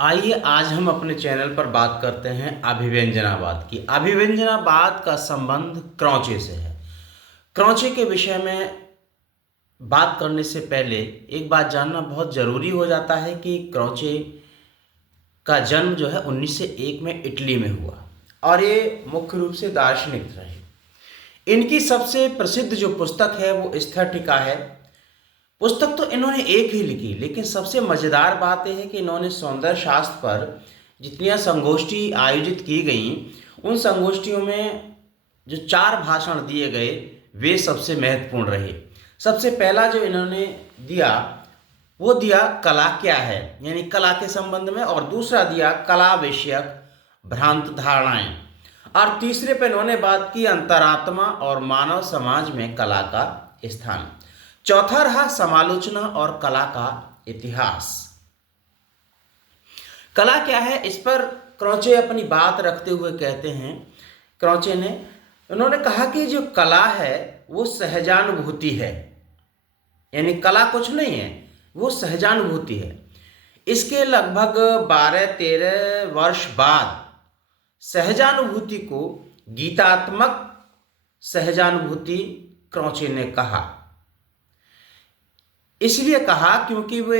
आइए आज हम अपने चैनल पर बात करते हैं अभिव्यंजनावाद की। अभिव्यंजनावाद का संबंध क्रौचे से है। क्रौचे के विषय में बात करने से पहले एक बात जानना बहुत ज़रूरी हो जाता है कि क्रौचे का जन्म जो है 1901 में इटली में हुआ और ये मुख्य रूप से दार्शनिक रहे। इनकी सबसे प्रसिद्ध जो पुस्तक है वो एस्थेटिका है। पुस्तक तो इन्होंने एक ही लिखी, लेकिन सबसे मज़ेदार बात यह है कि इन्होंने सौंदर्य शास्त्र पर जितनी संगोष्ठी आयोजित की गई, उन संगोष्ठियों में जो 4 भाषण दिए गए वे सबसे महत्वपूर्ण रहे। सबसे पहला जो इन्होंने दिया वो दिया कला क्या है, यानी कला के संबंध में, और दूसरा दिया कला विषयक भ्रांत धारणाएं, और तीसरे पे इन्होंने बात की अंतरात्मा और मानव समाज में कला का स्थान। चौथा रहा समालोचना और कला का इतिहास। कला क्या है, इस पर क्रौचे अपनी बात रखते हुए कहते हैं, क्रौचे ने उन्होंने कहा कि जो कला है वो सहजानुभूति है, यानी कला कुछ नहीं है, वो सहजानुभूति है। इसके लगभग 12-13 वर्ष बाद सहजानुभूति को गीतात्मक सहजानुभूति क्रौचे ने कहा। इसलिए कहा क्योंकि वे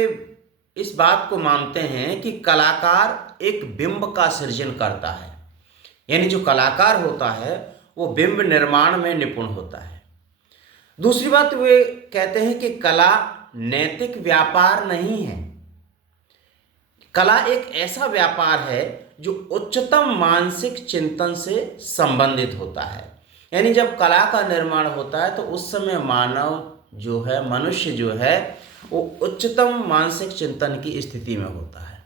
इस बात को मानते हैं कि कलाकार एक बिंब का सृजन करता है, यानी जो कलाकार होता है वो बिंब निर्माण में निपुण होता है। दूसरी बात, वे कहते हैं कि कला नैतिक व्यापार नहीं है। कला एक ऐसा व्यापार है जो उच्चतम मानसिक चिंतन से संबंधित होता है, यानी जब कला का निर्माण होता है तो उस समय मानव जो है, मनुष्य जो है, वो उच्चतम मानसिक चिंतन की स्थिति में होता है।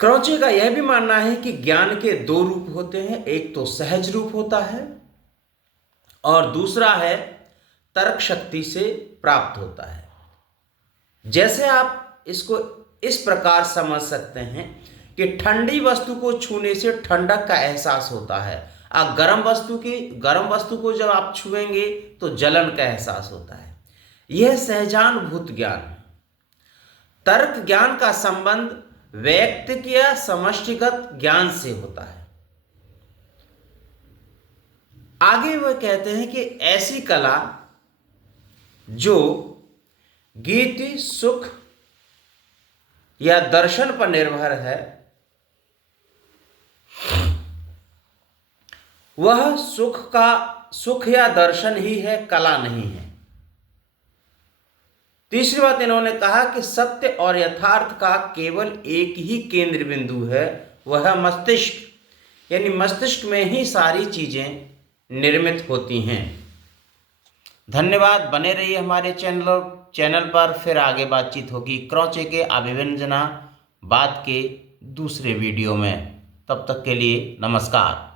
क्रौचे का यह भी मानना है कि ज्ञान के 2 रूप होते हैं, एक तो सहज रूप होता है और दूसरा है तर्क शक्ति से प्राप्त होता है। जैसे आप इसको इस प्रकार समझ सकते हैं कि ठंडी वस्तु को छूने से ठंडक का एहसास होता है, और गर्म वस्तु को जब आप छुएंगे तो जलन का एहसास होता है। यह सहजानुभूत ज्ञान। तर्क ज्ञान का संबंध वैयक्तिक या समष्टिगत ज्ञान से होता है। आगे वह कहते हैं कि ऐसी कला जो गीति, सुख या दर्शन पर निर्भर है, वह सुख या दर्शन ही है, कला नहीं है। तीसरी बात इन्होंने कहा कि सत्य और यथार्थ का केवल एक ही केंद्र बिंदु है, वह है मस्तिष्क, यानी मस्तिष्क में ही सारी चीजें निर्मित होती हैं। धन्यवाद, बने रहिए हमारे चैनल पर। फिर आगे बातचीत होगी क्रौचे के अभिव्यंजनावाद के दूसरे वीडियो में। तब तक के लिए नमस्कार।